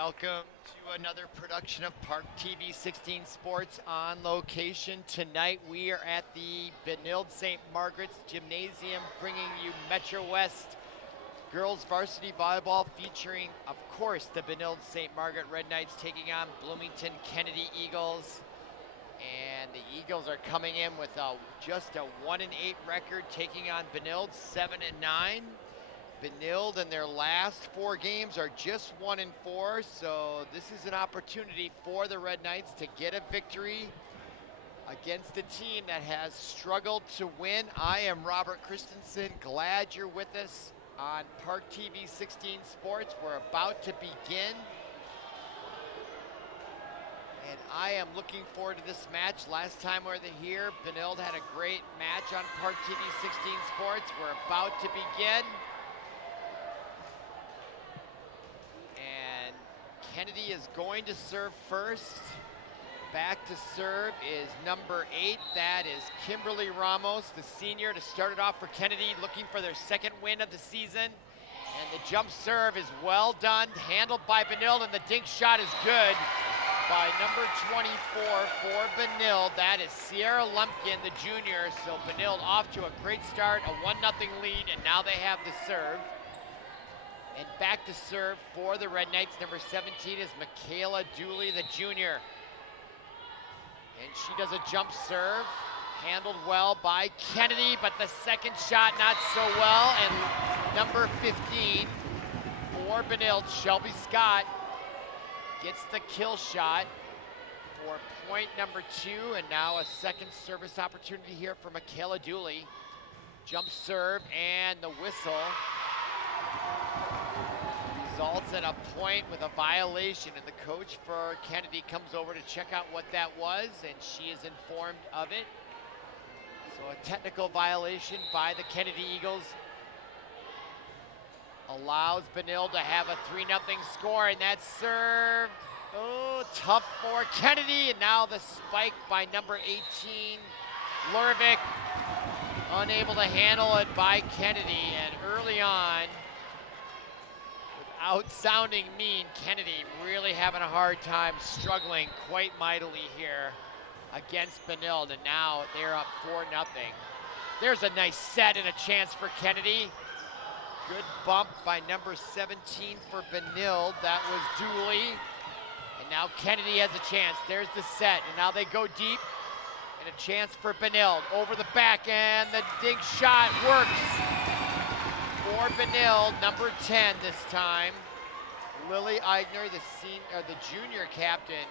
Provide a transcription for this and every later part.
welcome to another production of ParkTV 16 Sports on location. Tonight we are at the Benilde-St. Margaret's Gymnasium bringing you Metro West girls varsity volleyball featuring, of course, the Benilde-St. Margaret Red Knights taking on Bloomington Kennedy Eagles. And the Eagles are coming in with just a 1-8 record, taking on Benilde 7-9. Benilde in their last 4 games are just 1-4, so this is an opportunity for the Red Knights to get a victory against a team that has struggled to win. I am Robert Christensen. Glad you're with us on ParkTV 16 Sports. We're about to begin. And I am looking forward to this match. Last time we were here, Benilde had a great match on ParkTV 16 Sports. We're about to begin. And Kennedy is going to serve first. Back to serve is number 8. That is Kimberly Ramos, the senior, to start it off for Kennedy, looking for their second win of the season. And the jump serve is well done, handled by Benilde, and the dink shot is good by number 24 for Benilde. That is Sierra Lumpkin, the junior. So Benilde off to a great start, a 1-0 lead, and now they have the serve. And back to serve for the Red Knights, number 17 is Michaela Dooley, the junior. And she does a jump serve, handled well by Kennedy, but the second shot not so well. And number 15 for Benilde, Shelby Scott, gets the kill shot for point number 2, and now a second service opportunity here for Michaela Dooley. Jump serve and the whistle results in a point with a violation, and the coach for Kennedy comes over to check out what that was, and she is informed of it. So a technical violation by the Kennedy Eagles allows Benilde to have a 3-0 score, and that serve, oh, tough for Kennedy, and now the spike by number 18, Lurvik, unable to handle it by Kennedy. And early on, without sounding mean, Kennedy really having a hard time, struggling quite mightily here against Benilde, and now they're up 4-0. There's a nice set and a chance for Kennedy. Good bump by number 17 for Benilde. That was Dooley. And now Kennedy has a chance. There's the set, and now they go deep. And a chance for Benilde. Over the back, and the dig shot works for Benilde. Number 10 this time. Lily Eigner, the junior captain,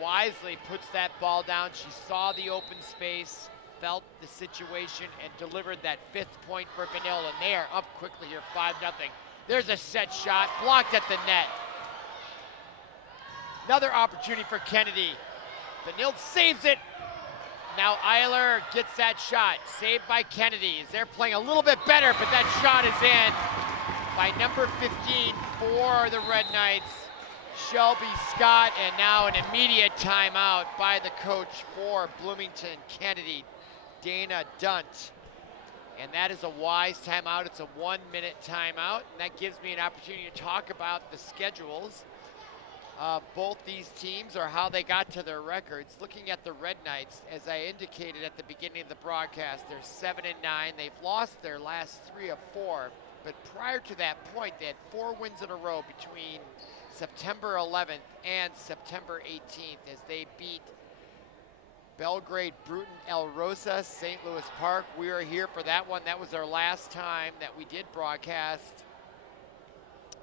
wisely puts that ball down. She saw the open space, felt the situation, and delivered that 5th point for Benilde, and they are up quickly here, 5-0. There's a set shot, blocked at the net. Another opportunity for Kennedy. Benilde saves it. Now Eiler gets that shot, saved by Kennedy. They're playing a little bit better, but that shot is in by number 15 for the Red Knights, Shelby Scott, and now an immediate timeout by the coach for Bloomington Kennedy, Dana Dunt. And that is a wise timeout. It's a 1-minute timeout, and that gives me an opportunity to talk about the schedules of both these teams, or how they got to their records. Looking at the Red Knights, as I indicated at the beginning of the broadcast, they're 7-9. They've lost their last 3 of 4, but prior to that point, they had 4 wins in a row between September 11th and September 18th as they beat Belgrade, Bruton, El Rosa, St. Louis Park. We are here for that one. That was our last time that we did broadcast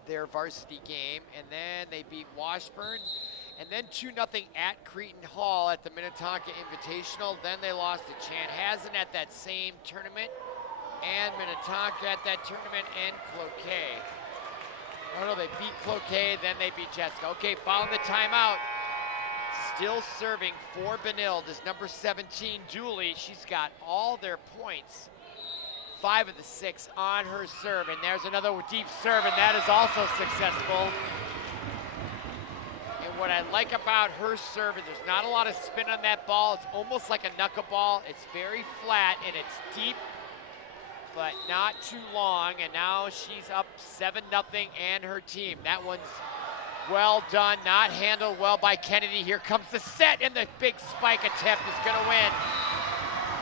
their varsity game. And then they beat Washburn, and then 2-0 at Cretin Hall at the Minnetonka Invitational. Then they lost to Chanhassen at that same tournament, and Minnetonka at that tournament, and Cloquet. Oh no, they beat Cloquet, then they beat Jessica. Okay, following the timeout, still serving for Benilde is number 17, Dooley. She's got all their points, 5 of the 6 on her serve, and there's another deep serve, and that is also successful. And what I like about her serve is there's not a lot of spin on that ball. It's almost like a knuckleball. It's very flat, and it's deep, but not too long. And now she's up 7-0, and her team. That one's Well done, not handled well by Kennedy. Here comes the set, and the big spike attempt is gonna win.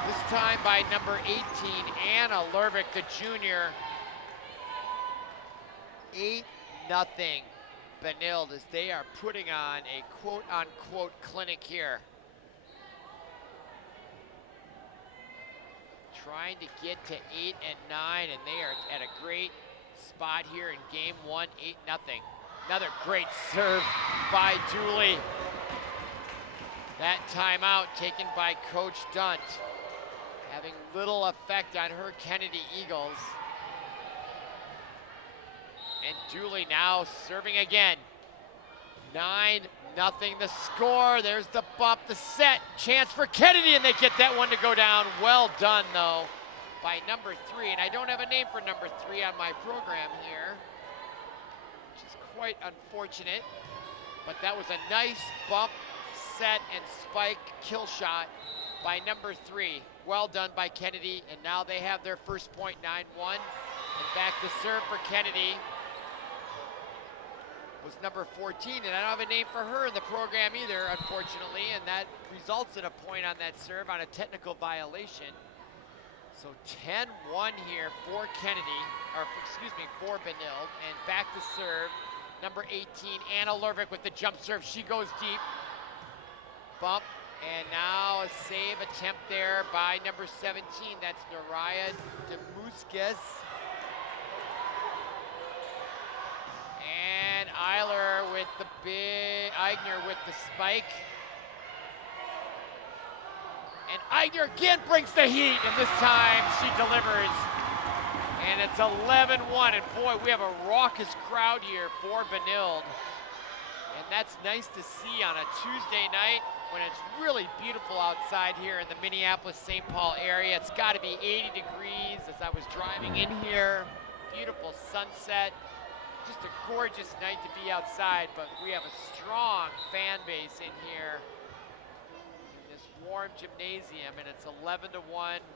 This time by number 18, Anna Lervick, the junior. 8-0 Benilde as they are putting on a quote-unquote clinic here. Trying to get to 8 and 9, and they are at a great spot here in game one, 8-0. Another great serve by Dooley. That timeout taken by Coach Dunt, having little effect on her Kennedy Eagles. And Dooley now serving again. 9-0 the score. There's the bump, the set. Chance for Kennedy, and they get that one to go down. Well done, though, by number 3. And I don't have a name for number 3 on my program here, which is quite unfortunate. But that was a nice bump, set, and spike kill shot by number 3. Well done by Kennedy, and now they have their first point, 9-1. And back to serve for Kennedy was number 14, and I don't have a name for her in the program either, unfortunately, and that results in a point on that serve on a technical violation. So 10-1 here for Kennedy, or excuse me, for Benilde, and back to serve, number 18, Anna Lervick with the jump serve. She goes deep, bump, and now a save attempt there by number 17. That's Naraya Demuskis. And Eiler with the big, Eigner with the spike. And Eigner again brings the heat, and this time she delivers. And it's 11-1, and boy, we have a raucous crowd here for Benilde. And that's nice to see on a Tuesday night when it's really beautiful outside here in the Minneapolis-St. Paul area. It's gotta be 80 degrees as I was driving in here. Beautiful sunset. Just a gorgeous night to be outside, but we have a strong fan base in here in this warm gymnasium, and it's 11-1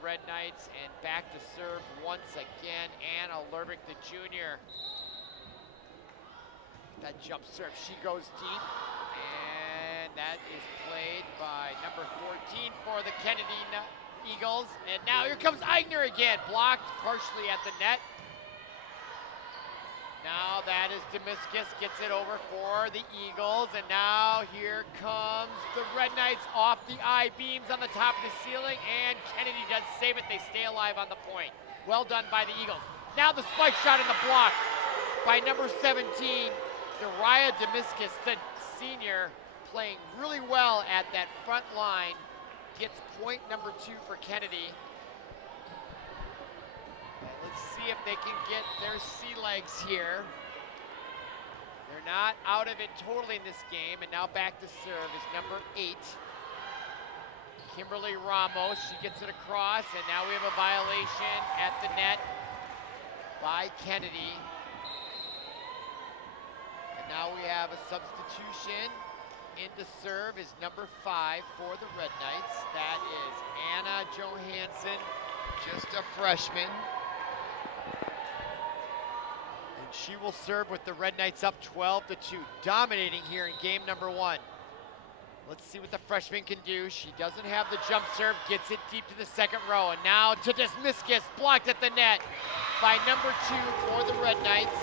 Red Knights, and back to serve once again, Anna Lervick, the junior. That jump serve, she goes deep, and that is played by number 14 for the Kennedy Eagles, and now here comes Eigner again, blocked partially at the net. Now that is Demuskis, gets it over for the Eagles, and now here comes the Red Knights off the I-beams on the top of the ceiling, and Kennedy does save it. They stay alive on the point. Well done by the Eagles. Now the spike shot in the block by number 17, Naraya Demuskis, the senior, playing really well at that front line, gets point number 2 for Kennedy. Let's see if they can get their sea legs here. They're not out of it totally in this game, and now back to serve is number 8, Kimberly Ramos. She gets it across, and now we have a violation at the net by Kennedy. And now we have a substitution. Into serve is number 5 for the Red Knights. That is Anna Johansson, just a freshman. She will serve with the Red Knights up 12-2, dominating here in game number 1. Let's see what the freshman can do. She doesn't have the jump serve, gets it deep to the second row, and now to Demuskis, blocked at the net by number 2 for the Red Knights.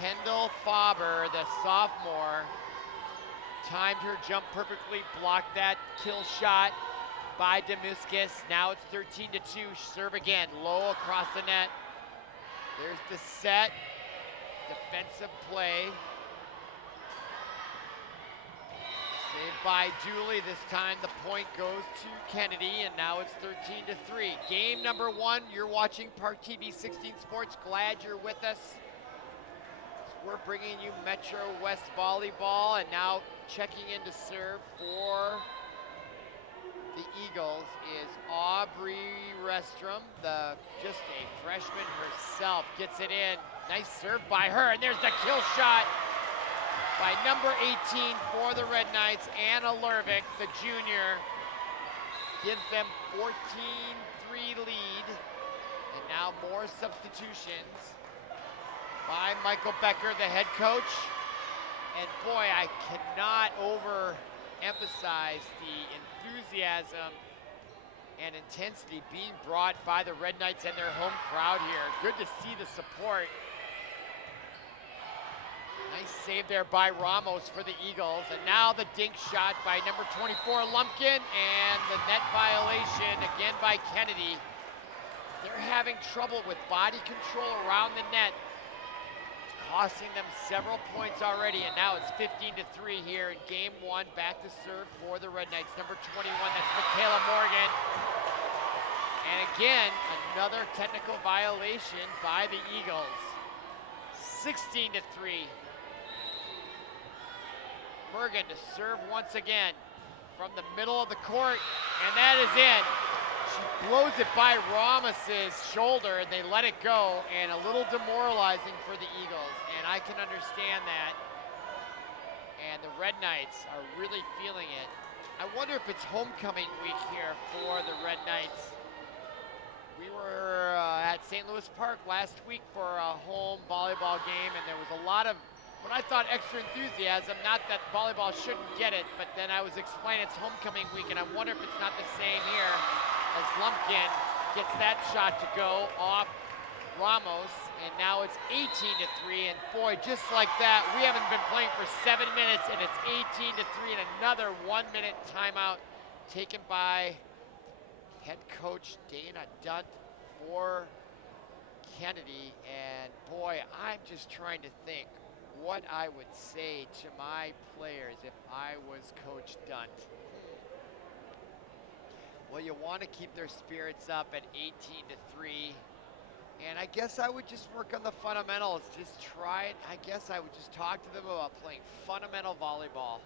Kendall Faber, the sophomore, timed her jump perfectly, blocked that kill shot by Demuskis. Now it's 13-2, serve again, low across the net. There's the set, defensive play. Saved by Dooley. This time the point goes to Kennedy, and now it's 13-3. Game number 1, you're watching ParkTV 16 Sports. Glad you're with us. We're bringing you Metro West Volleyball, and now checking in to serve for the Eagles is Aubrey Restrom, just a freshman herself, gets it in. Nice serve by her, and there's the kill shot by number 18 for the Red Knights, Anna Lervick, the junior, gives them 14-3 lead, and now more substitutions by Michael Becker, the head coach. And boy, I cannot overemphasize the enthusiasm and intensity being brought by the Red Knights and their home crowd here. Good to see the support. Nice save there by Ramos for the Eagles. And now the dink shot by number 24, Lumpkin, and the net violation again by Kennedy. They're having trouble with body control around the net. It's costing them several points already, and now it's 15-3 here in game one. Back to serve for the Red Knights. Number 21, that's Michaela Morgan. And again, another technical violation by the Eagles. 16-3. Morgan to serve once again from the middle of the court, and that is in. She blows it by Ramos's shoulder, and they let it go, and a little demoralizing for the Eagles, and I can understand that. And the Red Knights are really feeling it. I wonder if it's homecoming week here for the Red Knights. We were at St. Louis Park last week for a home volleyball game, and there was a lot of what I thought extra enthusiasm. Not that volleyball shouldn't get it, but then I was explaining it's homecoming week, and I wonder if it's not the same here as Lumpkin gets that shot to go off Ramos, and now it's 18-3, and boy, just like that, we haven't been playing for 7 minutes, and it's 18-3, and another 1-minute timeout taken by head coach Dana Dunt for Kennedy. And boy, I'm just trying to think what I would say to my players if I was Coach Dunt. Well, you want to keep their spirits up at 18-3. And I guess I would just work on the fundamentals. Just try it. I guess I would just talk to them about playing fundamental volleyball.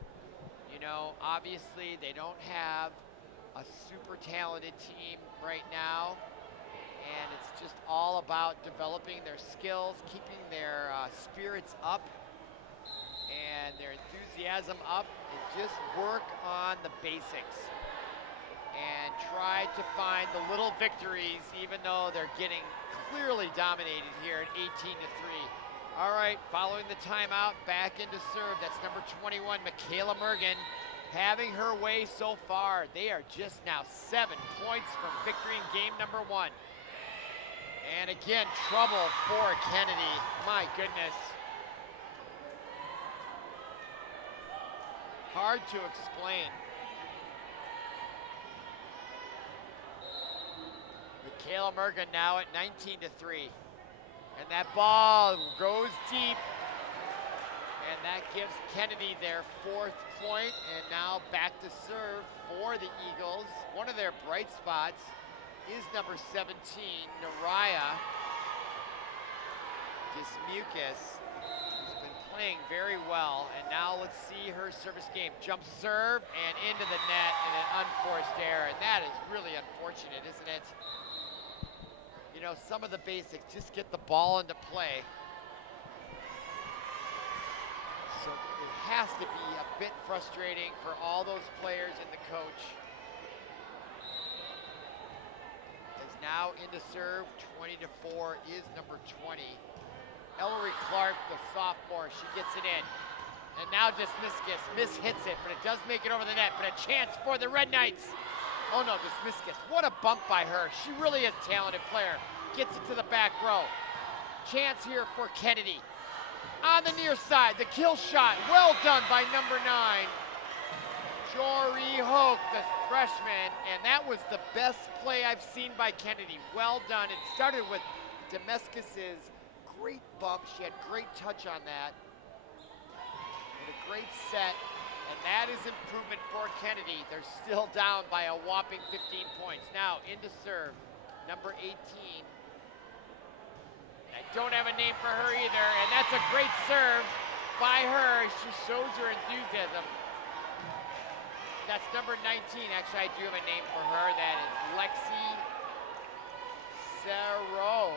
You know, obviously they don't have a super talented team right now. And it's just all about developing their skills, keeping their spirits up and their enthusiasm up, and just work on the basics. And try to find the little victories, even though they're getting clearly dominated here at 18-3. All right, following the timeout, back into serve. That's number 21, Michaela Morgan, having her way so far. They are just now 7 points from victory in game number 1. And again, trouble for Kennedy. My goodness. Hard to explain. Michaela Morgan now at 19-3. And that ball goes deep. And that gives Kennedy their 4th point. And now back to serve for the Eagles. One of their bright spots is number 17, Naraya Dismukas, who's been playing very well. And now let's see her service game. Jump serve and into the net, and an unforced error. And that is really unfortunate, isn't it? You know, some of the basics, just get the ball into play. So it has to be a bit frustrating for all those players and the coach. Now into serve, 20-4 is number 20. Ellery Clark, the sophomore, she gets it in. And now Dismiskus hits it, but it does make it over the net, but a chance for the Red Knights. Oh no, Dismiskus, what a bump by her. She really is a talented player. Gets it to the back row. Chance here for Kennedy. On the near side, the kill shot, well done by number 9. Jory Hoke, the freshman, and that was the best play I've seen by Kennedy. Well done. It started with Demescus's great bump. She had great touch on that. And a great set, and that is improvement for Kennedy. They're still down by a whopping 15 points. Now into serve, number 18. I don't have a name for her either, and that's a great serve by her. She shows her enthusiasm. That's number 19. Actually, I do have a name for her. That is Lexi Serreau,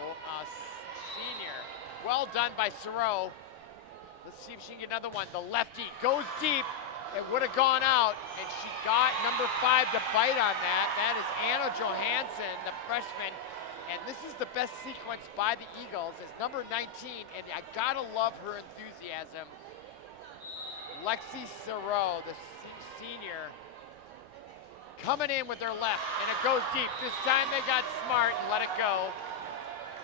senior. Well done by Serreau. Let's see if she can get another one. The lefty goes deep. It would have gone out, and she got number 5 to bite on that. That is Anna Johansson, the freshman. And this is the best sequence by the Eagles. It's number 19, and I gotta love her enthusiasm. Lexi Serow, the senior, coming in with their left, and it goes deep. This time they got smart and let it go.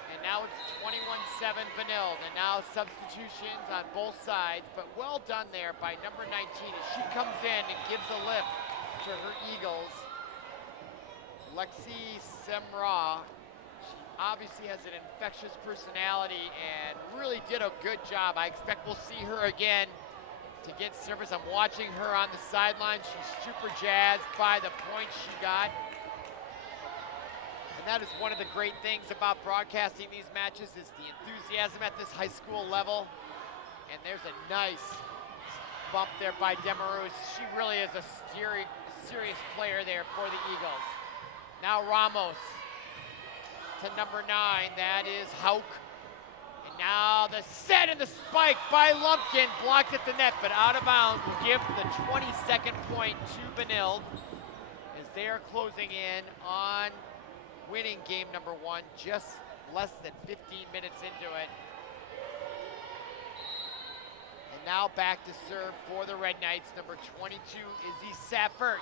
And now it's 21-7 Benilde, and now substitutions on both sides, but well done there by number 19 as she comes in and gives a lift to her Eagles. Lexi Semra, she obviously has an infectious personality and really did a good job. I expect we'll see her again to get service. I'm watching her on the sideline. She's super jazzed by the points she got. And that is one of the great things about broadcasting these matches is the enthusiasm at this high school level. And there's a nice bump there by Demarus. She really is a serious player there for the Eagles. Now Ramos to number 9, that is Hauk. And now the set and the spike by Lumpkin, blocked at the net, but out of bounds, will give the 22nd point to Benilde as they are closing in on winning game number 1, just less than 15 minutes into it. And now back to serve for the Red Knights, number 22, Izzy Saffert.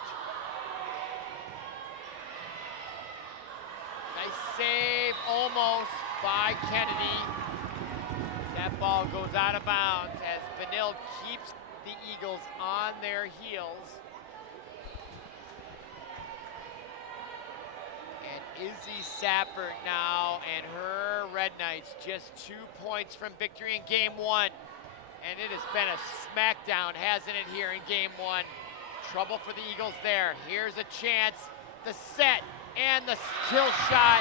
Nice save, almost, by Kennedy. That ball goes out of bounds as Benilde keeps the Eagles on their heels. And Izzy Saffert now and her Red Knights just 2 points from victory in game 1. And it has been a smackdown, hasn't it, here in game 1. Trouble for the Eagles there. Here's a chance, the set. And the kill shot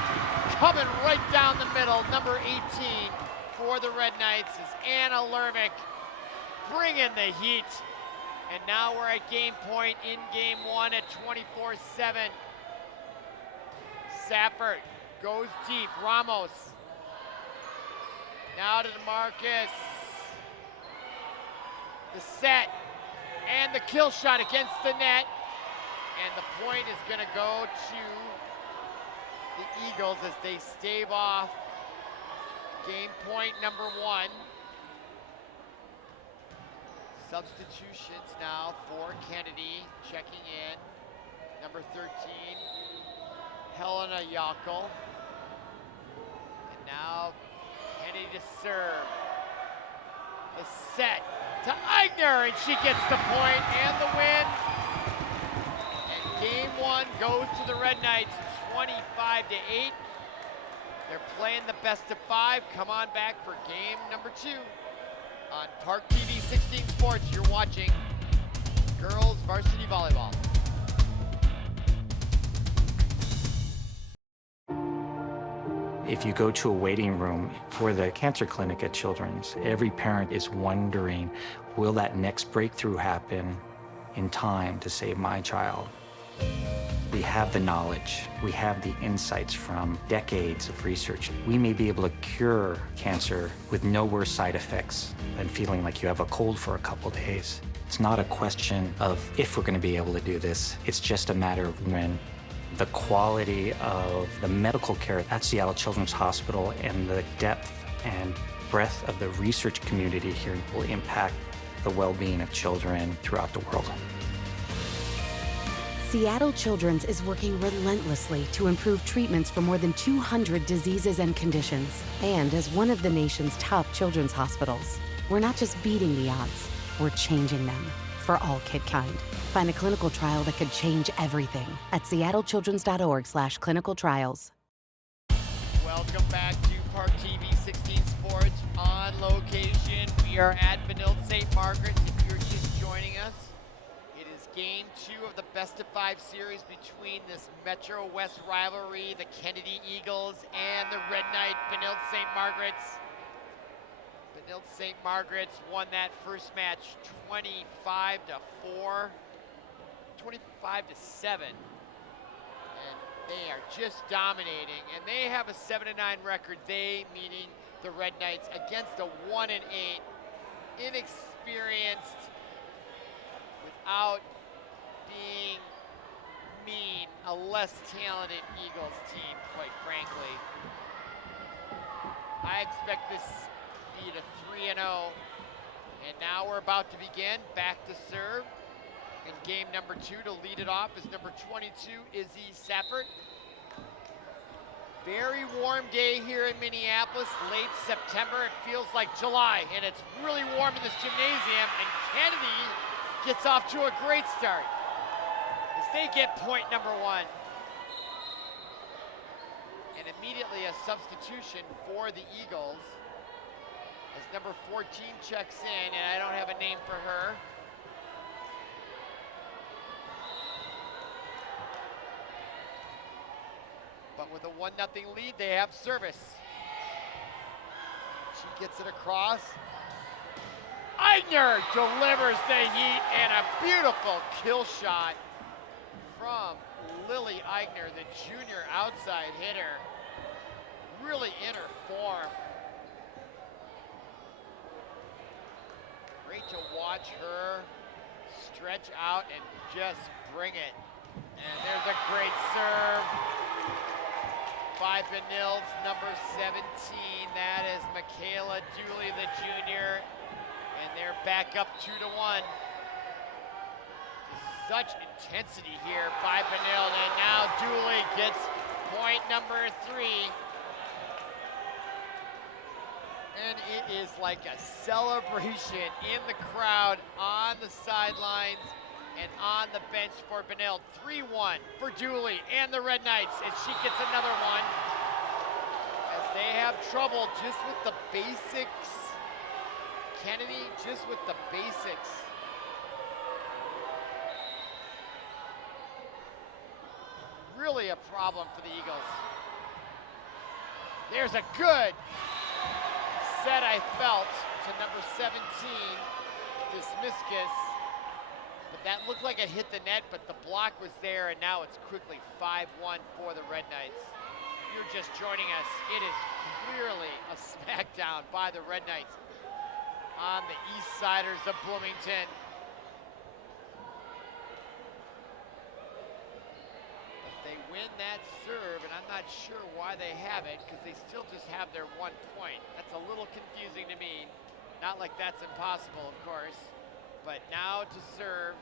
coming right down the middle, number 18 for the Red Knights is Anna Lermick bringing the heat. And now we're at game point in game 1 at 24-7. Saffert goes deep, Ramos. Now to DeMarcus. The set and the kill shot against the net. And the point is gonna go to the Eagles as they stave off game point number 1. Substitutions now for Kennedy, checking in. Number 13, Helena Yockel. And now Kennedy to serve. The set to Eigner, and she gets the point and the win. And game 1 goes to the Red Knights, 25-8. They're playing the best of 5. Come on back for game number 2 on ParkTV 16 Sports. You're watching girls varsity volleyball. If you go to a waiting room for the cancer clinic at Children's, every parent is wondering, will that next breakthrough happen in time to save my child? We have the knowledge, we have the insights from decades of research. We may be able to cure cancer with no worse side effects than feeling like you have a cold for a couple days. It's not a question of if we're going to be able to do this, it's just a matter of when. The quality of the medical care at Seattle Children's Hospital and the depth and breadth of the research community here will impact the well-being of children throughout the world. Seattle Children's is working relentlessly to improve treatments for more than 200 diseases and conditions. And as one of the nation's top children's hospitals, we're not just beating the odds, we're changing them for all kid kind. Find a clinical trial that could change everything at seattlechildrens.org/clinical trials. Welcome back to ParkTV 16 Sports on location. We are at Benilde-St. Margaret. If you're just joining us, it is game 2 of the best of 5 series between this Metro West rivalry, the Kennedy Eagles and the Red Knight Benilde-St. Margaret's. Benilde-St. Margaret's won that first match 25-4, 25-7. And they are just dominating. And they have a 7-9 record, they meaning the Red Knights, against a 1-8, inexperienced, without being mean, a less talented Eagles team, quite frankly. I expect this to be a 3-0, And now we're about to begin. Back to serve in game number 2 to lead it off is number 22, Izzy Sappert. Very warm day here in Minneapolis, late September. It feels like July, and it's really warm in this gymnasium, and Kennedy gets off to a great start as they get point number 1. And immediately a substitution for the Eagles as number 14 checks in, and I don't have a name for her. But with a 1-0 lead, they have service. She gets it across. Eigner delivers the heat, and a beautiful kill shot from Lily Eigner, the junior outside hitter. Really in her form. Great to watch her stretch out and just bring it. And there's a great serve by Benilde's number 17. That is Michaela Dooley, the junior. And they're back up 2-1. Such intensity here by Benilde. And now Dooley gets point number 3. And it is like a celebration in the crowd, on the sidelines, and on the bench for Benilde. 3-1 for Dooley and the Red Knights as she gets another one. As they have trouble just with the basics. Kennedy just with the basics. Really a problem for the Eagles. There's a good set, I felt, to number 17, Dismiskus. But that looked like it hit the net, but the block was there, and now it's quickly 5-1 for the Red Knights. If you're just joining us, it is clearly a smackdown by the Red Knights on the East Siders of Bloomington. But they win that serve, and I'm not sure why they have it, because they still just have their 1 point. That's a little confusing to me. Not like that's impossible, of course. But now to serve,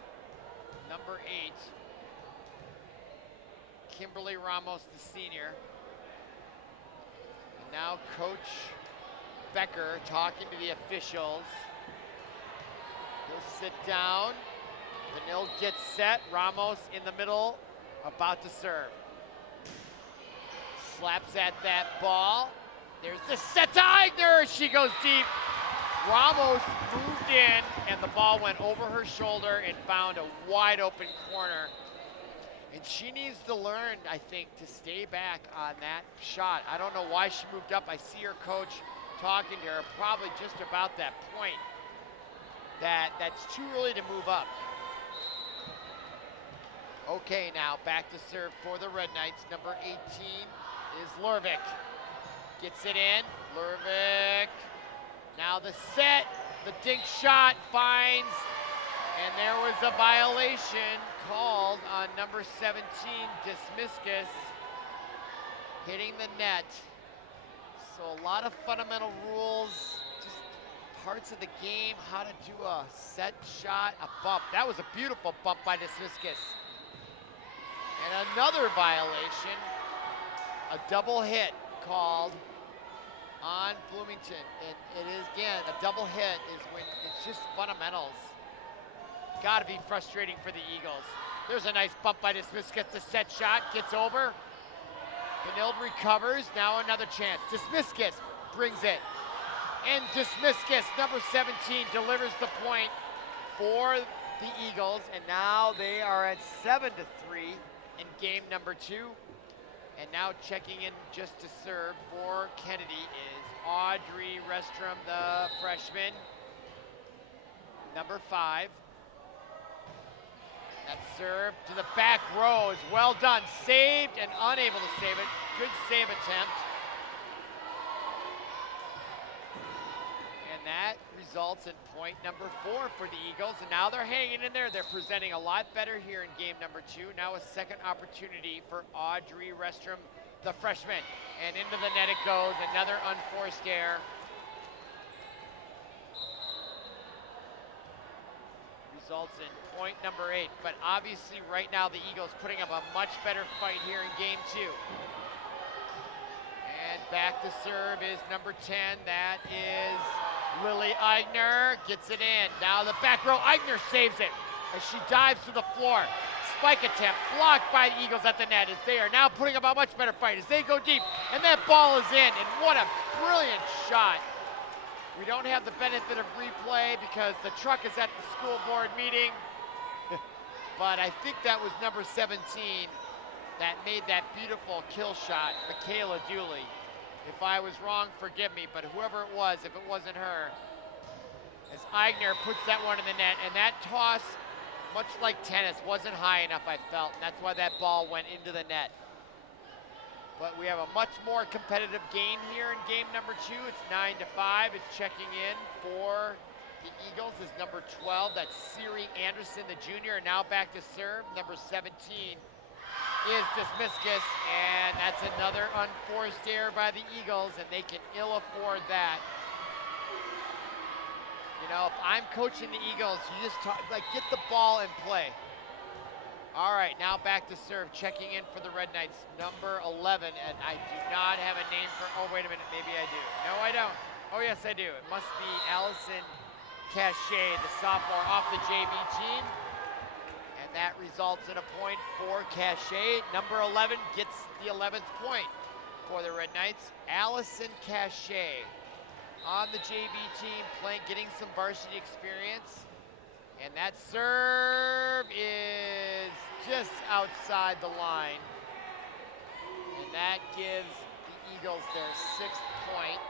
number 8, Kimberly Ramos, the senior. And now Coach Becker talking to the officials. He'll sit down. Benilde gets set. Ramos in the middle, about to serve. Slaps at that ball. There's the set to Eigner. She goes deep. Ramos moved in, and the ball went over her shoulder and found a wide open corner. And she needs to learn, I think, to stay back on that shot. I don't know why she moved up. I see her coach talking to her, probably just about that point. That's too early to move up. Okay, now back to serve for the Red Knights. Number 18 is Lurvik. Gets it in. Lurvik. Now the set, the dink shot finds, and there was a violation called on number 17, Dismiskus, hitting the net. So a lot of fundamental rules, just parts of the game, how to do a set shot, a bump. That was a beautiful bump by Dismiskus. And another violation, a double hit called on Bloomington. And it is, again, a double hit is when it's just fundamentals. Gotta be frustrating for the Eagles. There's a nice bump by Dismiskus, gets the set shot, gets over. Benilde recovers, now another chance. Dismiskus brings it. And Dismiskus, number 17, delivers the point for the Eagles. And now they are at 7-3 in game number 2. And now checking in just to serve for Kennedy is Audrey Restrom, the freshman, number 5. That serve to the back row is well done. Saved and unable to save it. Good save attempt. And that results in point number 4 for the Eagles. And now they're hanging in there. They're presenting a lot better here in game number 2. Now a second opportunity for Audrey Restrom, the freshman. And into the net it goes. Another unforced error. results in point number 8. But obviously right now the Eagles putting up a much better fight here in game 2. And back to serve is number 10. That is Lily Eigner. Gets it in. Now the back row. Eigner saves it as she dives to the floor. Spike attempt blocked by the Eagles at the net as they are now putting up a much better fight as they go deep. And that ball is in. And what a brilliant shot. We don't have the benefit of replay because the truck is at the school board meeting. But I think that was number 17 that made that beautiful kill shot, Michaela Dooley. If I was wrong, forgive me, but whoever it was, if it wasn't her, as Eigner puts that one in the net, and that toss, much like tennis, wasn't high enough, I felt, and that's why that ball went into the net. But we have a much more competitive game here in game number 2. It's 9-5. It's checking in for the Eagles is number 12. That's Siri Anderson, the junior, and now back to serve. Number 17 is Dismiscus, and that's another unforced error by the Eagles, and they can ill afford that. You know, if I'm coaching the Eagles, you just get the ball in play. All right, now back to serve, checking in for the Red Knights, number 11, and I do not have a name for, oh, wait a minute, maybe I do. No, I don't. Oh, yes, I do. It must be Allison Cachet, the sophomore off the JV team, and that results in a point for Cachet. Number 11 gets the 11th point for the Red Knights. Allison Cachet on the JV team, getting some varsity experience. And that serve is just outside the line. And that gives the Eagles their 6th point.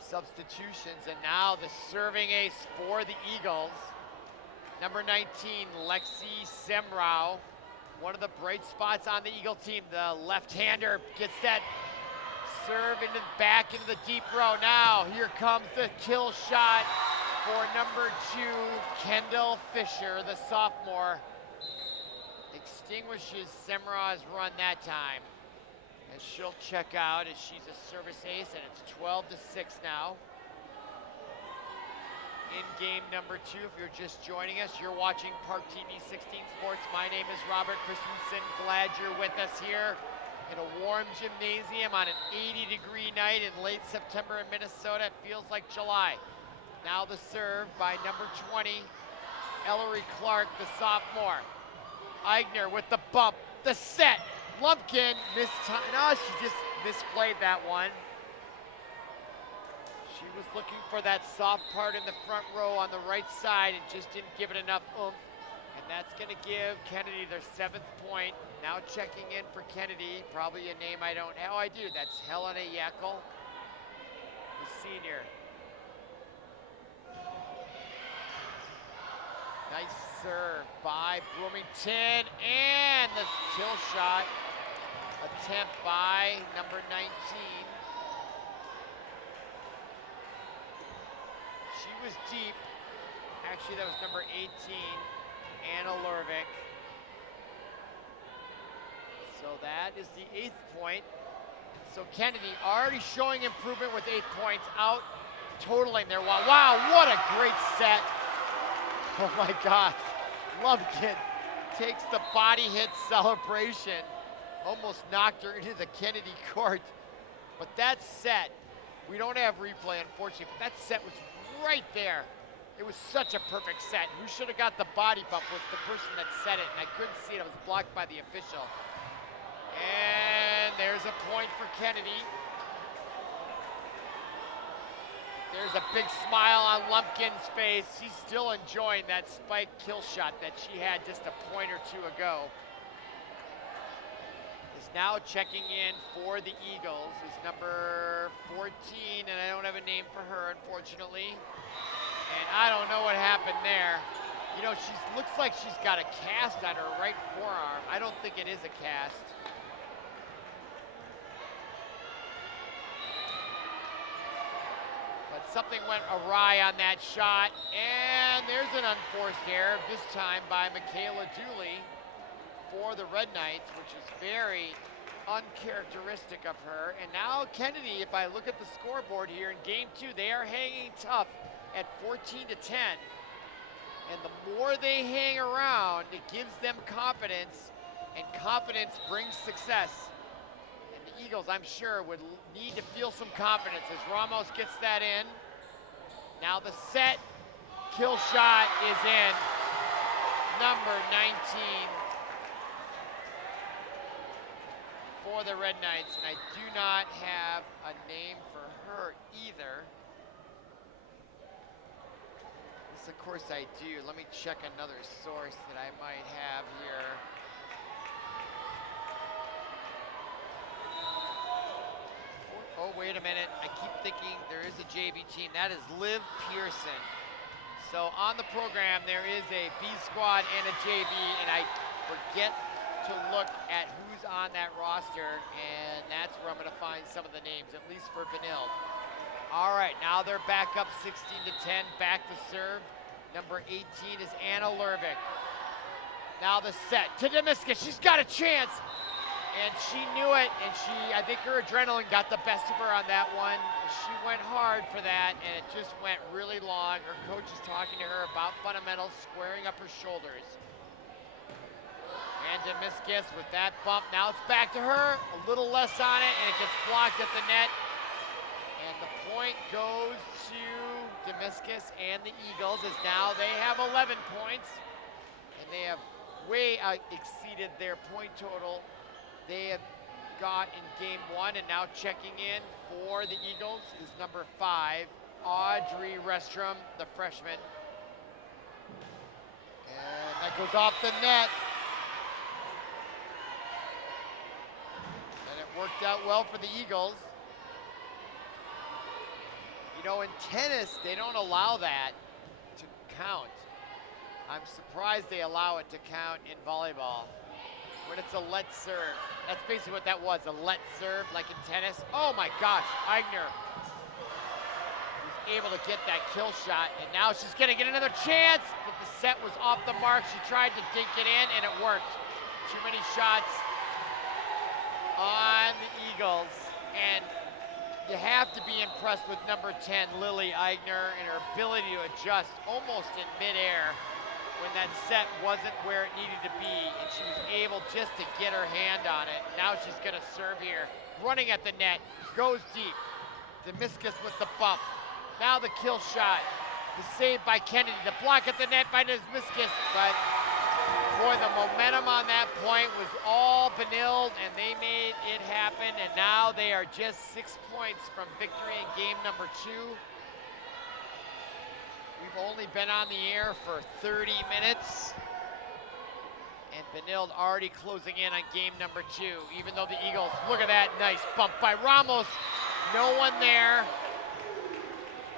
Substitutions, and now the serving ace for the Eagles. Number 19, Lexi Semrau. One of the bright spots on the Eagle team. The left-hander gets that serve back into the deep row. Now, here comes the kill shot for number 2, Kendall Fisher, the sophomore. Extinguishes Semrau's run that time. And she'll check out as she's a service ace, and it's 12-6 now. In game number 2, if you're just joining us, you're watching ParkTV 16 Sports. My name is Robert Christensen. Glad you're with us here in a warm gymnasium on an 80-degree night in late September in Minnesota. It feels like July. Now the serve by number 20, Ellery Clark, the sophomore. Eigner with the bump, the set. Lumpkin missed time. No, she just misplayed that one. She was looking for that soft part in the front row on the right side and just didn't give it enough oomph. And that's gonna give Kennedy their 7th point. Now checking in for Kennedy, probably a name I don't, oh I do, that's Helena Yackel, the senior. Nice serve by Bloomington, and the kill shot attempt by number 19. She was deep. Actually, that was number 18, Anna Lurvik. So that is the 8th point. So Kennedy already showing improvement with 8 points, out totaling their, wow, what a great set. Oh my gosh, Lumpkin takes the body hit celebration. Almost knocked her into the Kennedy court. But that set, we don't have replay unfortunately, but that set was right there. It was such a perfect set. Who should have got the body bump was the person that set it, and I couldn't see it, it was blocked by the official. And there's a point for Kennedy. There's a big smile on Lumpkin's face. She's still enjoying that spike kill shot that she had just a point or two ago. Is now checking in for the Eagles is number 14, and I don't have a name for her, unfortunately. And I don't know what happened there. You know, she looks like she's got a cast on her right forearm. I don't think it is a cast. But something went awry on that shot, and there's an unforced error, this time by Michaela Dooley for the Red Knights, which is very uncharacteristic of her. And now Kennedy, if I look at the scoreboard here in game 2, they are hanging tough at 14-10. And the more they hang around, it gives them confidence, and confidence brings success. And the Eagles, I'm sure, would need to feel some confidence as Ramos gets that in. Now the set kill shot is in. Number 19 for the Red Knights, and I do not have a name for her either. Yes, of course I do. Let me check another source that I might have here. Oh, wait a minute. I keep thinking there is a JV team. That is Liv Pearson. So on the program, there is a B squad and a JV, and I forget to look at who's on that roster, and that's where I'm gonna find some of the names, at least for Benilde. All right, now they're back up 16-10, back to serve. Number 18 is Anna Lervik. Now the set to Demiska, she's got a chance, and she knew it, and I think her adrenaline got the best of her on that one. She went hard for that, and it just went really long. Her coach is talking to her about fundamentals, squaring up her shoulders. And Demiskis with that bump. Now it's back to her, a little less on it, and it gets blocked at the net. And the point goes to Demiskis and the Eagles, as now they have 11 points, and they have way exceeded their point total they have got in game one. And now checking in for the Eagles is number 5, Audrey Restrom, the freshman. And that goes off the net. And it worked out well for the Eagles. You know, in tennis, they don't allow that to count. I'm surprised they allow it to count in volleyball, when it's a let serve. That's basically what that was, a let serve, like in tennis. Oh my gosh, Eigner was able to get that kill shot, and now she's gonna get another chance, but the set was off the mark. She tried to dink it in, and it worked. Too many shots on the Eagles, and you have to be impressed with number 10, Lily Eigner, and her ability to adjust almost in midair when that set wasn't where it needed to be, and she was able just to get her hand on it. Now she's gonna serve here, running at the net, goes deep. Demiskis with the bump. Now the kill shot, the save by Kennedy, the block at the net by Demiskis, but boy, the momentum on that point was all Benilde, and they made it happen, and now they are just 6 points from victory in game number 2. We've only been on the air for 30 minutes, and Benilde already closing in on game number 2, even though the Eagles, look at that, nice bump by Ramos. No one there.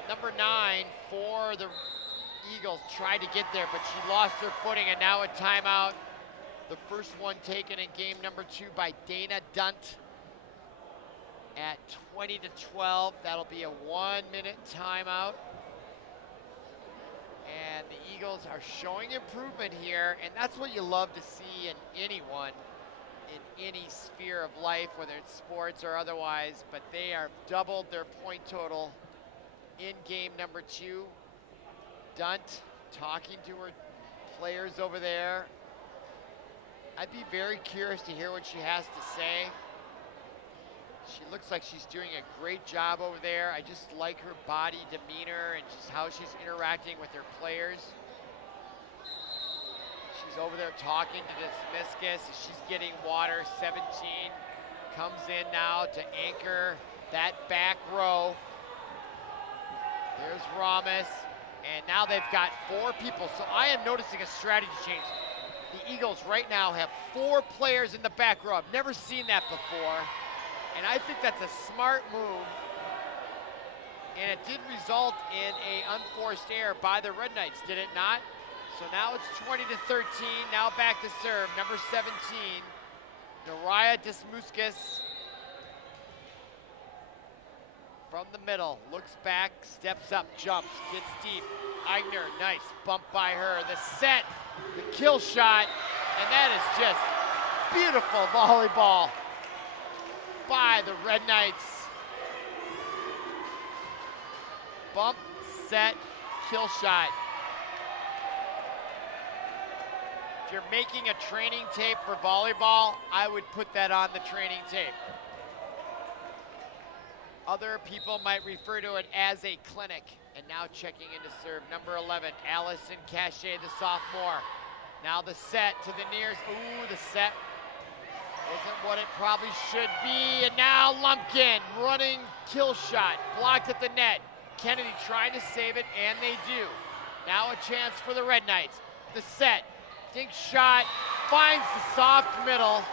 Number 9 for the Eagles tried to get there, but she lost her footing, and now a timeout. The first one taken in game number 2 by Dana Dunt at 20-12. That'll be a 1-minute timeout. And the Eagles are showing improvement here, and that's what you love to see in anyone, in any sphere of life, whether it's sports or otherwise, but they have doubled their point total in game number 2. Dunt talking to her players over there. I'd be very curious to hear what she has to say. She looks like she's doing a great job over there. I just like her body demeanor and just how she's interacting with her players. She's over there talking to Demiskis as she's getting water. 17 comes in now to anchor that back row. There's Ramos, and now they've got 4 people. So I am noticing a strategy change. The Eagles right now have 4 players in the back row. I've never seen that before. And I think that's a smart move, and it did result in an unforced error by the Red Knights, did it not? So now it's 20-13, now back to serve, number 17, Naraya Dismuskis from the middle, looks back, steps up, jumps, gets deep. Eigner, nice bump by her. The set, the kill shot, and that is just beautiful volleyball by the Red Knights. Bump, set, kill shot. If you're making a training tape for volleyball, I would put that on the training tape. Other people might refer to it as a clinic. And now checking in to serve, number 11, Allison Cachet, the sophomore. Now the set to the nears. Ooh, the set isn't what it probably should be. And now Lumpkin, running kill shot, blocked at the net. Kennedy trying to save it, and they do. Now a chance for the Red Knights. The set, dink shot, finds the soft middle.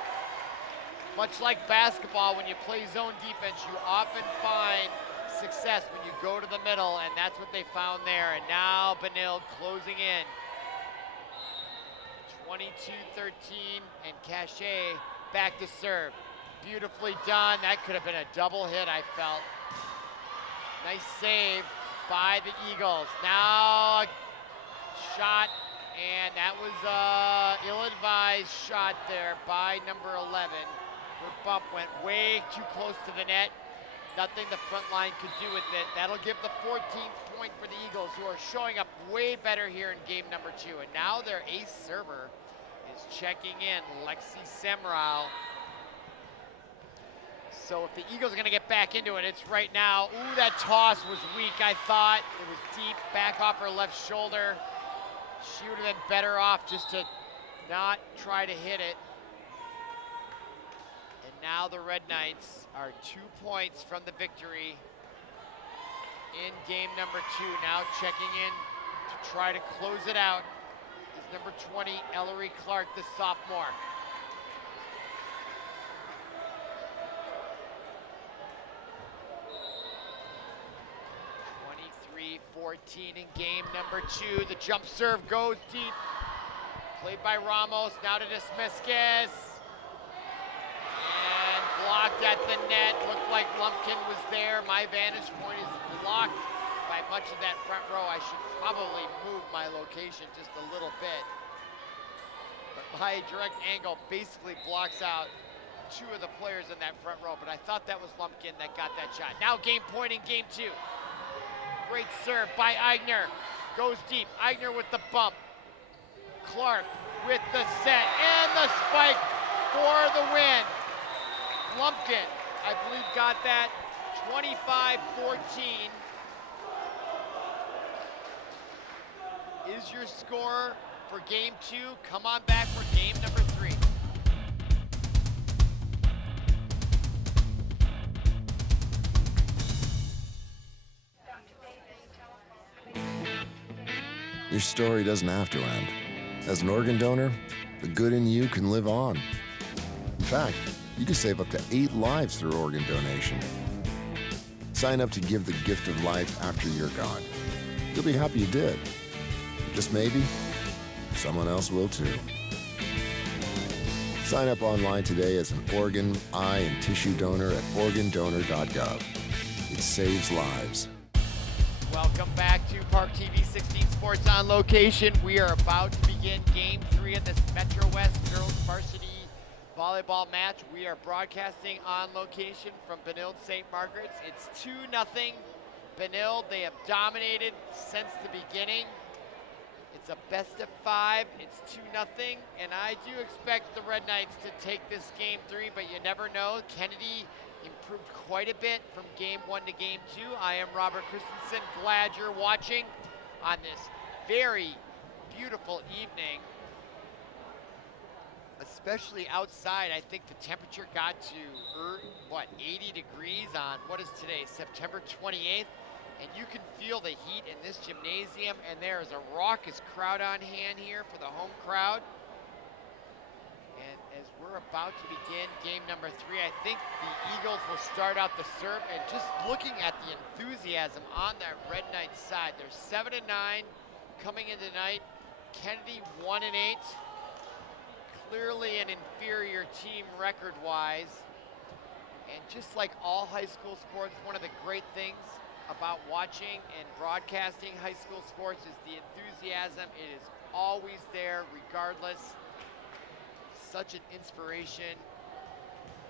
Much like basketball, when you play zone defense, you often find success when you go to the middle, and that's what they found there. And now Benilde closing in. 22-13, and Cachet back to serve. Beautifully done. That could have been a double hit, I felt. Nice save by the Eagles. Now a shot, and that was an ill-advised shot there by number 11. Her bump went way too close to the net. Nothing the front line could do with it. That'll give the 14th point for the Eagles, who are showing up way better here in game number 2. And now their ace server is checking in, Lexi Semrau. So if the Eagles are gonna get back into it, it's right now. Ooh, that toss was weak, I thought. It was deep, back off her left shoulder. She would have been better off just to not try to hit it. Now the Red Knights are 2 points from the victory in game number 2. Now checking in to try to close it out is number 20, Ellery Clark, the sophomore. (23-14) in game number 2. The jump serve goes deep. Played by Ramos, now to Desmisquez. Blocked at the net, looked like Lumpkin was there. My vantage point is blocked by much of that front row. I should probably move my location just a little bit. But my direct angle basically blocks out 2 of the players in that front row, but I thought that was Lumpkin that got that shot. Now game point in game 2. Great serve by Eigner, goes deep. Eigner with the bump. Clark with the set and the spike for the win. Lumpkin, I believe, got that. 25-14 is your score for game 2. Come on back for game number 3. Your story doesn't have to end. As an organ donor, the good in you can live on. In fact, you can save up to 8 lives through organ donation. Sign up to give the gift of life after you're gone. You'll be happy you did. Just maybe, someone else will too. Sign up online today as an organ, eye, and tissue donor at organdonor.gov. It saves lives. Welcome back to ParkTV 16 Sports on Location. We are about to begin game 3 of this Metro West Girls Varsity Volleyball match. We are broadcasting on location from Benilde-St. Margaret's. It's 2-0 Benilde. They have dominated since the beginning. It's a best of 5. It's 2-0, and I do expect the Red Knights to take this game 3, but you never know. Kennedy improved quite a bit from game 1 to game 2. I am Robert Christensen. Glad you're watching on this very beautiful evening. Especially outside, I think the temperature got to, 80 degrees on, what is today, September 28th? And you can feel the heat in this gymnasium, and there is a raucous crowd on hand here for the home crowd. And as we're about to begin game number 3, I think the Eagles will start out the serve, and just looking at the enthusiasm on that Red Knights side, they're 7-9 coming in tonight. Kennedy 1-8. Clearly an inferior team record-wise. And just like all high school sports, one of the great things about watching and broadcasting high school sports is the enthusiasm. It is always there, regardless. Such an inspiration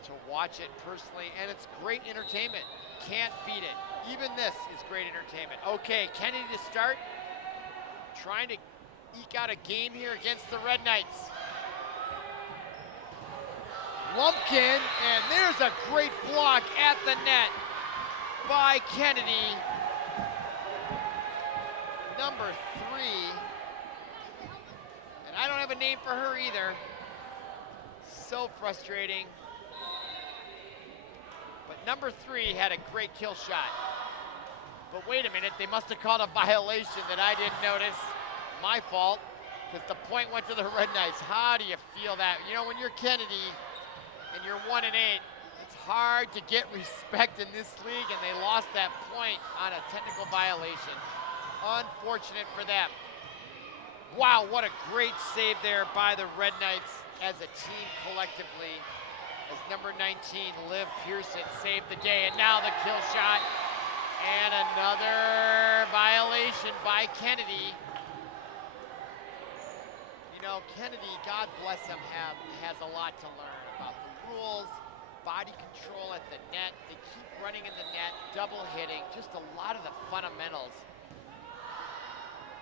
to watch it personally, and it's great entertainment. Can't beat it. Even this is great entertainment. Okay, Kennedy to start. trying to eke out a game here against the Red Knights. Lumpkin, and there's a great block at the net by Kennedy. Number 3. And I don't have a name for her either. So frustrating. But number 3 had a great kill shot. But wait a minute, they must have called a violation that I didn't notice. My fault, because the point went to the Red Knights. How do you feel that? You know, when you're Kennedy and you're 1-8, it's hard to get respect in this league, and they lost that point on a technical violation. Unfortunate for them. Wow, what a great save there by the Red Knights as a team collectively. As number 19, Liv Pearson, saved the day, and now the kill shot. And another violation by Kennedy. You know, Kennedy, God bless him, has a lot to learn about the rules, body control at the net. They keep running in the net, double hitting, just a lot of the fundamentals.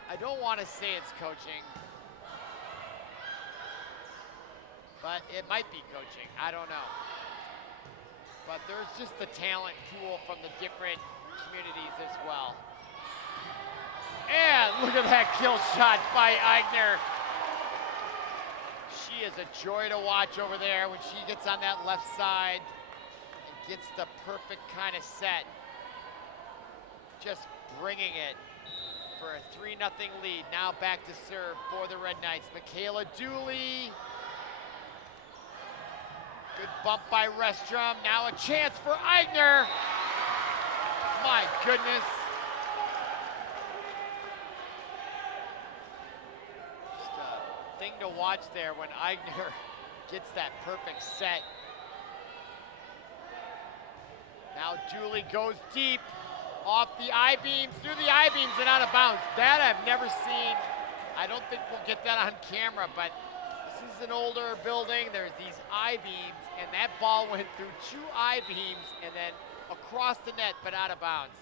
I don't want to say it's coaching, but it might be coaching, I don't know. But there's just the talent pool from the different communities as well. And look at that kill shot by Eigner. She is a joy to watch over there when she gets on that left side and gets the perfect kind of set. Just bringing it for a 3-0 lead. Now back to serve for the Red Knights. Michaela Dooley. Good bump by Restrom. Now a chance for Eigner. My goodness. Just a thing to watch there when Eigner gets that perfect set. Now Dooley goes deep off the I-beams, through the I-beams and out of bounds. That I've never seen. I don't think we'll get that on camera, but this is an older building. There's these I-beams, and that ball went through 2 I-beams and then across the net, but out of bounds.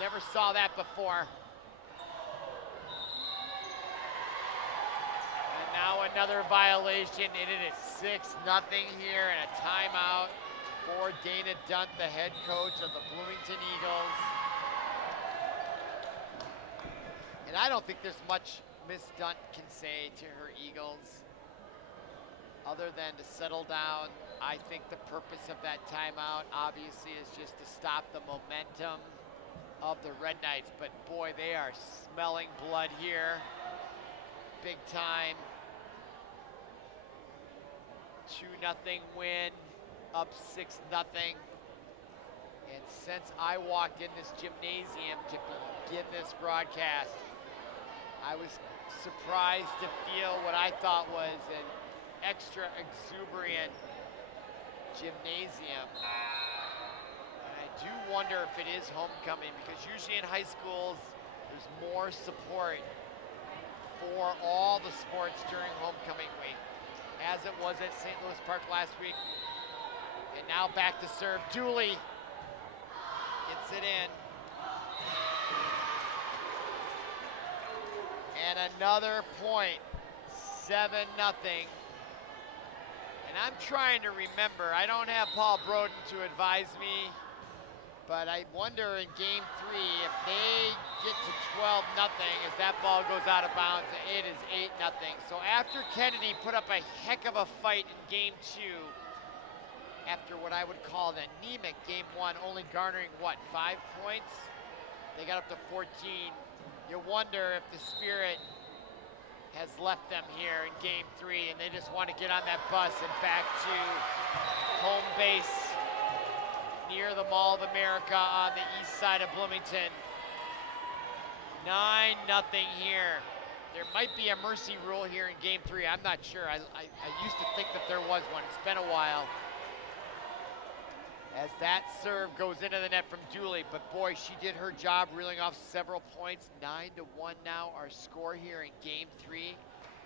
Never saw that before. And now another violation, and it is 6-0 here, and a timeout for Dana Dunt, the head coach of the Bloomington Eagles. And I don't think there's much Miss Dunt can say to her Eagles other than to settle down. I think the purpose of that timeout obviously is just to stop the momentum of the Red Knights, but boy, they are smelling blood here. Big time. 2-0 win, up 6-0. And since I walked in this gymnasium to begin this broadcast, I was surprised to feel what I thought was an extra exuberant gymnasium. And I do wonder if it is homecoming, because usually in high schools there's more support for all the sports during homecoming week, as it was at St. Louis Park last week. And now back to serve. Dooley gets it in. And another point, 7-0. And I'm trying to remember, I don't have Paul Broden to advise me, but I wonder in game 3 if they get to 12-0 as that ball goes out of bounds, it is 8-0. So after Kennedy put up a heck of a fight in game 2, after what I would call an anemic game 1, only garnering, what, 5 points? They got up to 14. You wonder if the spirit has left them here in game 3 and they just want to get on that bus and back to home base near the Mall of America on the east side of Bloomington. 9-0 here. There might be a mercy rule here in game 3. I'm not sure. I used to think that there was one. It's been a while. As that serve goes into the net from Dooley, but boy, she did her job reeling off several points. 9-1 now, our score here in game 3.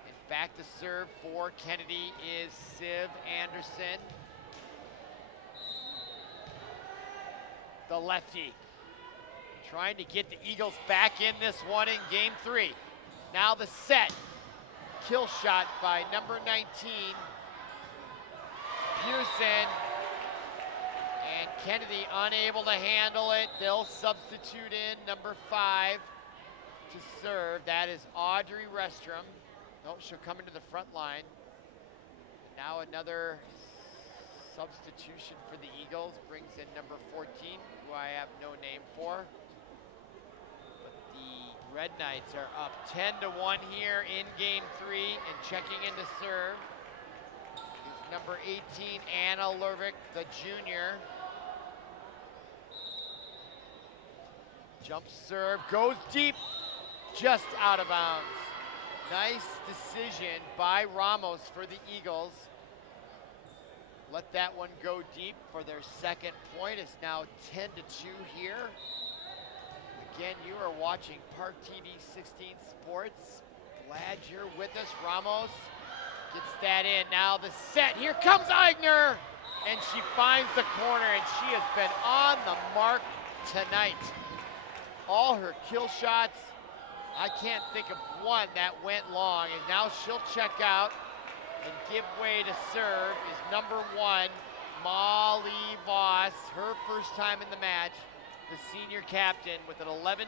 And back to serve for Kennedy is Siv Anderson. The lefty trying to get the Eagles back in this one in game 3. Now the set. Kill shot by number 19, Pearson. And Kennedy unable to handle it. They'll substitute in number 5 to serve. That is Audrey Restrom. Nope, she'll come into the front line. Now another substitution for the Eagles brings in number 14, who I have no name for. But the Red Knights are up 10-1 here in game 3, and checking in to serve is number 18, Anna Lervik, the junior. Jump serve, goes deep, just out of bounds. Nice decision by Ramos for the Eagles. Let that one go deep for their second point. It's now 10-2 here. Again, you are watching ParkTV 16 Sports. Glad you're with us. Ramos gets that in. Now the set. Here comes Eigner. And she finds the corner, and she has been on the mark tonight. All her kill shots, I can't think of one that went long. And now she'll check out and give way to serve is number 1, Molly Voss. Her first time in the match, the senior captain, with an 11-2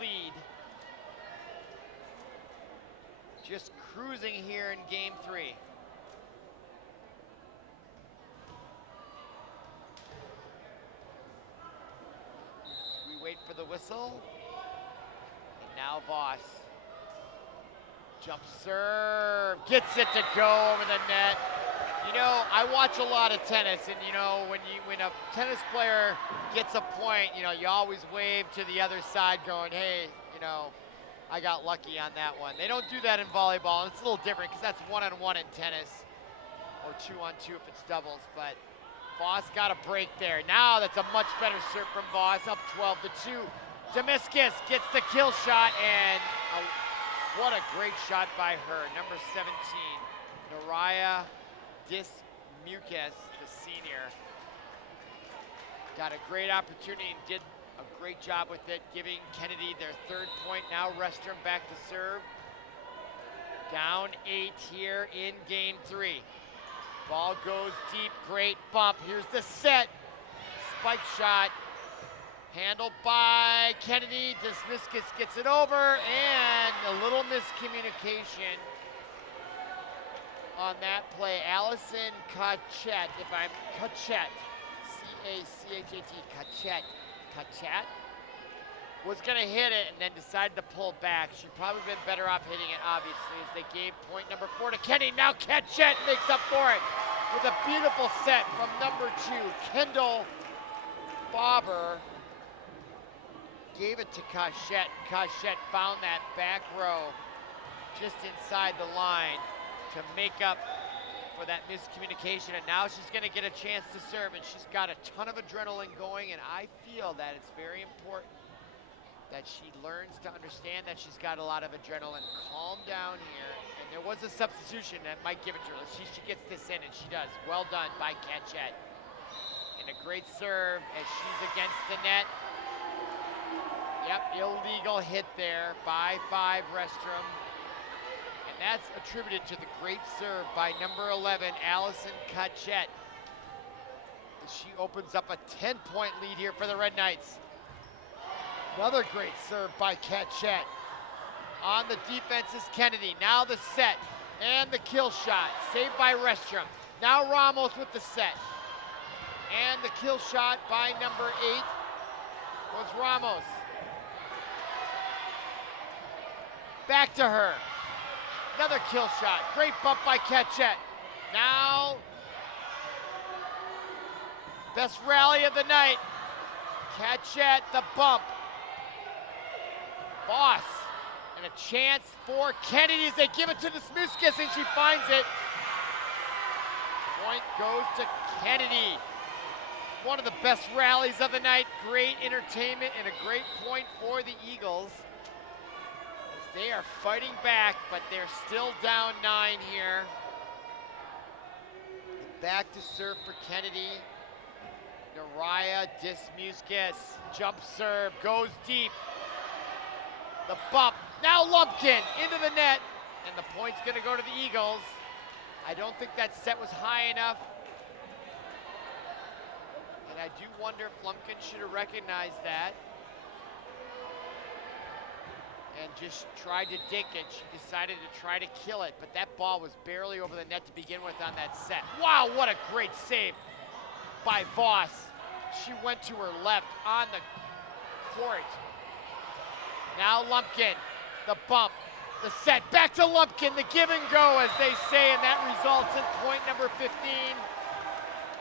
lead. Just cruising here in game 3. We wait for the whistle. And now Voss. Jump serve, gets it to go over the net. You know, I watch a lot of tennis, and you know, when a tennis player gets a point, you know, you always wave to the other side going, hey, you know, I got lucky on that one. They don't do that in volleyball, and it's a little different because that's 1-on-1 in tennis, or 2-on-2 if it's doubles, but Voss got a break there. Now that's a much better serve from Voss, up 12-2. Demiscus gets the kill shot, and what a great shot by her, number 17, Naraya Dismukes, the senior. Got a great opportunity and did a great job with it, giving Kennedy their third point. Now Restrom back to serve. Down 8 here in game 3. Ball goes deep, great bump. Here's the set, spike shot. Handled by Kennedy. Dismiscus gets it over, and a little miscommunication on that play. Allison Cachet, C-A-C-H-A-T, Cachet, was gonna hit it and then decided to pull back. She'd probably been better off hitting it, obviously, as they gave point number 4 to Kennedy. Now Cachet makes up for it with a beautiful set from number 2, Kendall Faber. Gave it to Cachet. Cachet found that back row just inside the line to make up for that miscommunication, and now she's going to get a chance to serve, and she's got a ton of adrenaline going, and I feel that it's very important that she learns to understand that she's got a lot of adrenaline. Calm down here, and there was a substitution that might give it to her. She gets this in, and she does. Well done by Cachet. And a great serve as she's against the net. Yep, illegal hit there by 5 Restrom. And that's attributed to the great serve by number 11, Allison Cachet. She opens up a 10-point lead here for the Red Knights. Another great serve by Cachet. On the defense is Kennedy. Now the set and the kill shot, saved by Restrom. Now Ramos with the set. And the kill shot by number 8 was Ramos. Back to her. Another kill shot. Great bump by Cachet. Now, best rally of the night. Cachet, the bump. Voss, and a chance for Kennedy as they give it to Dismiscus, and she finds it. Point goes to Kennedy. One of the best rallies of the night. Great entertainment and a great point for the Eagles. They are fighting back, but they're still down 9 here. Back to serve for Kennedy. Naraya Dismiscus, jump serve, goes deep. The bump, Now Lumpkin into the net, and the point's gonna go to the Eagles. I don't think that set was high enough. And I do wonder if Lumpkin should have recognized that and just tried to dink it. She decided to try to kill it, but that ball was barely over the net to begin with on that set. Wow, what a great save by Voss. She went to her left on the court. Now Lumpkin, the bump, the set, back to Lumpkin, the give and go, as they say, and that results in point number 15.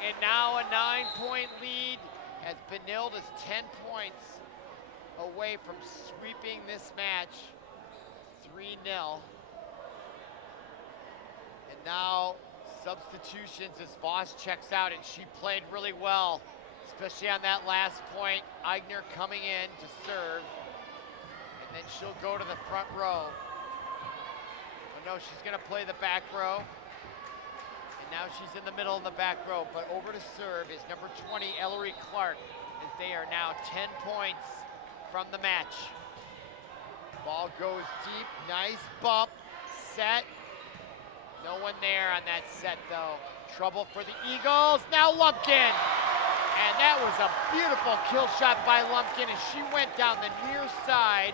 And now a 9-point lead as Benilde is 10 points away from sweeping this match 3-0. And now substitutions as Voss checks out, and she played really well, especially on that last point. Eigner coming in to serve, and then she'll go to the front row. Oh no, she's gonna play the back row. And now she's in the middle of the back row, but over to serve is number 20, Ellery Clark, as they are now 10 points from the match. Ball goes deep, nice bump, set. No one there on that set though. Trouble for the Eagles, now Lumpkin. And that was a beautiful kill shot by Lumpkin, and she went down the near side.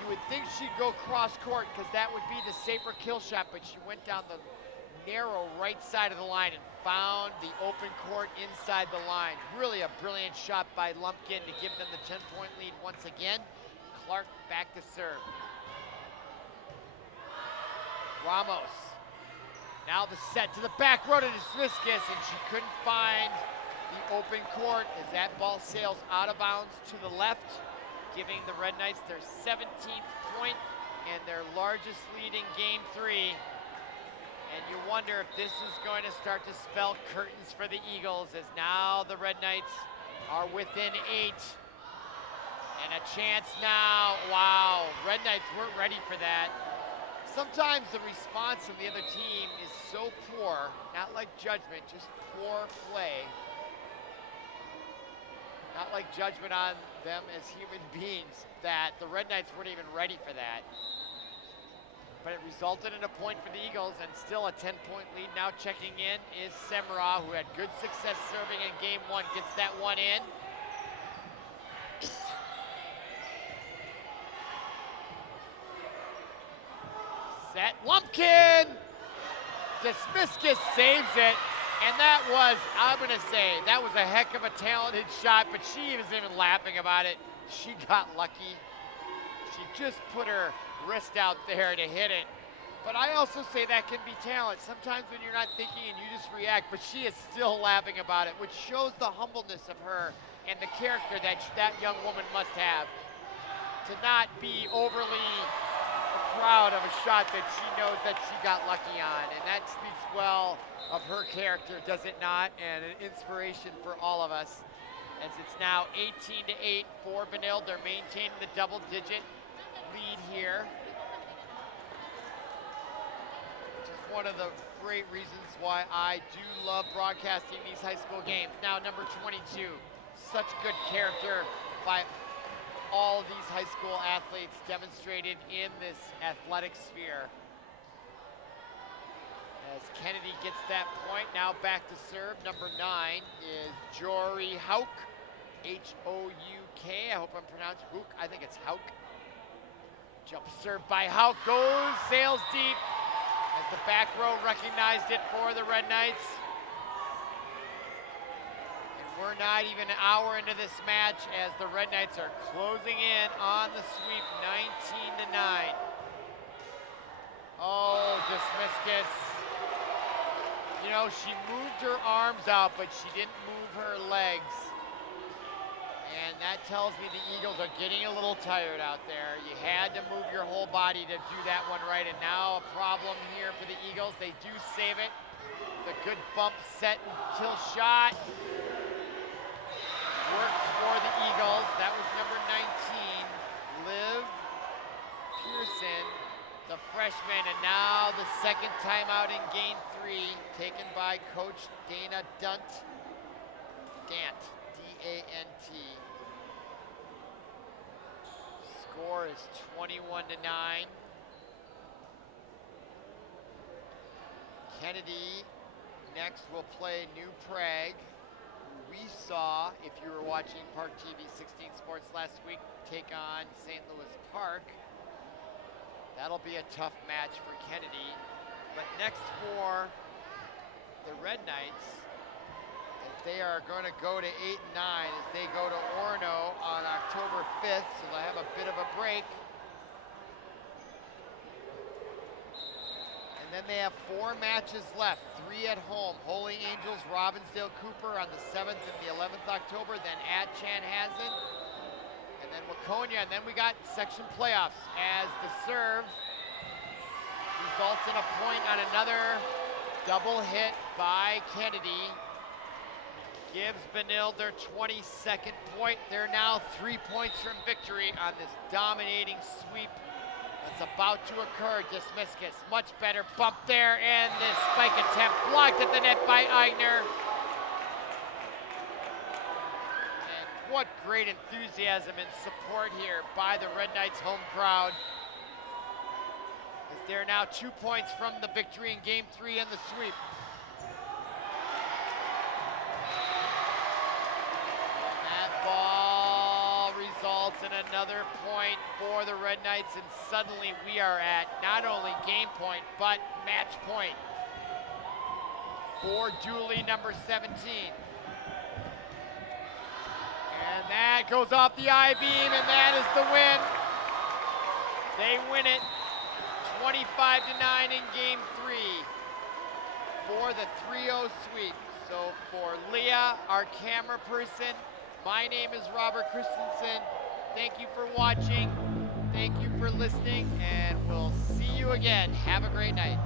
You would think she'd go cross court because that would be the safer kill shot, but she went down the narrow right side of the line and found the open court inside the line. Really a brilliant shot by Lumpkin to give them the 10-point lead once again. Clark back to serve. Ramos. Now the set to the back row to Desmiskas, and she couldn't find the open court as that ball sails out of bounds to the left, giving the Red Knights their 17th point and their largest lead in Game 3. And you wonder if this is going to start to spell curtains for the Eagles, as now the Red Knights are within 8. And a chance now. Wow, Red Knights weren't ready for that. Sometimes the response of the other team is so poor, not like judgment, just poor play. Not like judgment on them as human beings, that the Red Knights weren't even ready for that. But it resulted in a point for the Eagles, and still a 10-point lead. Now checking in is Semra, who had good success serving in Game 1, gets that one in. Set, Lumpkin! Desmiskas saves it, and that was, I'm gonna say, that was a heck of a talented shot, but she was even laughing about it. She got lucky. She just put her wrist out there to hit it. But I also say that can be talent. Sometimes when you're not thinking and you just react, but she is still laughing about it, which shows the humbleness of her and the character that that young woman must have. To not be overly proud of a shot that she knows that she got lucky on. And that speaks well of her character, does it not? And an inspiration for all of us. As it's now 18-8 for Benilde. They're maintaining the double-digit lead here, which is one of the great reasons why I do love broadcasting these high school games. Now number 22, such good character by all these high school athletes demonstrated in this athletic sphere. As Kennedy gets that point, now back to serve. Number 9 is Jory Hauk, H-O-U-K. I hope I'm pronouncing Hook. I think it's Hauk. Jump serve by Hauk, goes, sails deep, as the back row recognized it for the Red Knights. And we're not even an hour into this match as the Red Knights are closing in on the sweep, 19-9. Oh, Desmiskas. You know, she moved her arms out, but she didn't move her legs. And that tells me the Eagles are getting a little tired out there. You had to move your whole body to do that one right, and now a problem here for the Eagles. They do save it. The good bump, set, and kill shot. Worked for the Eagles. That was number 19, Liv Pearson, the freshman, and now the second timeout in Game 3, taken by Coach Dana Dant, D-A-N-T. Score is 21-9. Kennedy next will play New Prague, who we saw, if you were watching ParkTV 16 Sports last week, take on St. Louis Park. That'll be a tough match for Kennedy. But next for the Red Knights, as they are going to go to 8-9 as they go to Orono on October 5th, so they'll have a bit of a break. And then they have 4 matches left, 3 at home. Holy Angels, Robbinsdale Cooper on the 7th and the 11th October, then at Chanhassen, and then Waconia, and then we got section playoffs as the serve results in a point on another double hit by Kennedy. Gives Benilde their 22nd point. They're now 3 points from victory on this dominating sweep that's about to occur. Dismiskus, much better bump there, and this spike attempt blocked at the net by Eigner. And what great enthusiasm and support here by the Red Knights home crowd, as they're now 2 points from the victory in Game 3 and the sweep. And another point for the Red Knights, and suddenly we are at not only game point, but match point for Dooley, number 17. And that goes off the I-beam, and that is the win. They win it 25-9 in game 3 for the 3-0 sweep. So for Leah, our camera person, my name is Robert Christensen. Thank you for watching, thank you for listening, and we'll see you again. Have a great night.